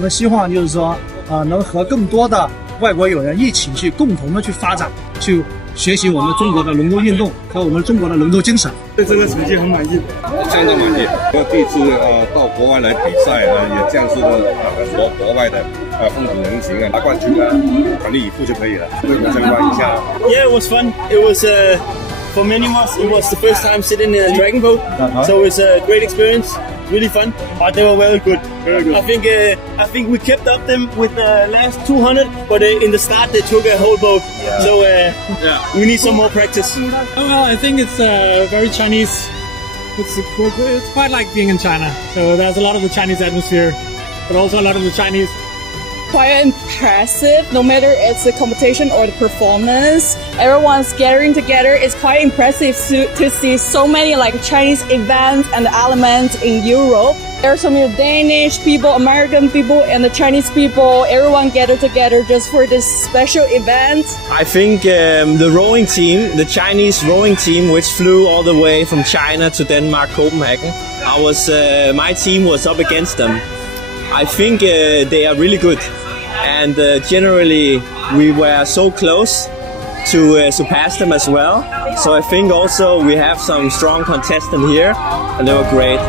们希望就是说，能和更多的外国友人一起去共同的去发展，去学习我们中国的龙舟运动和我们中国的龙舟精神。对这个成绩很满意，相当满意。第一次到国外来比赛也见识了很多国外的风土人情拿冠军全力以赴就可以了。为我们参观一下。Yeah, it was fun. It was for many of us, it was the first time sitting in a dragon boat, so it's a great experience. Really fun. But they were very good. Very good. I think we kept up them with the last 200, but in the start they took a whole boat. Yeah. So we need some more practice. Oh well, I think it's very Chinese. It's quite like being in China. So there's a lot of the Chinese atmosphere, but also a lot of the Chinese. Quite impressive, no matter it's the competition or the performance. Everyone's gathering together. It's quite impressive to see so many like Chinese events and elements in Europe. There are so many Danish people, American people, and the Chinese people. Everyone gathered together just for this special event. I think the rowing team, the Chinese rowing team, which flew all the way from China to Denmark, Copenhagen, my team was up against them. I think they are really good, and generally we were so close to surpass them as well. So I think also we have some strong contestants here, and they were great.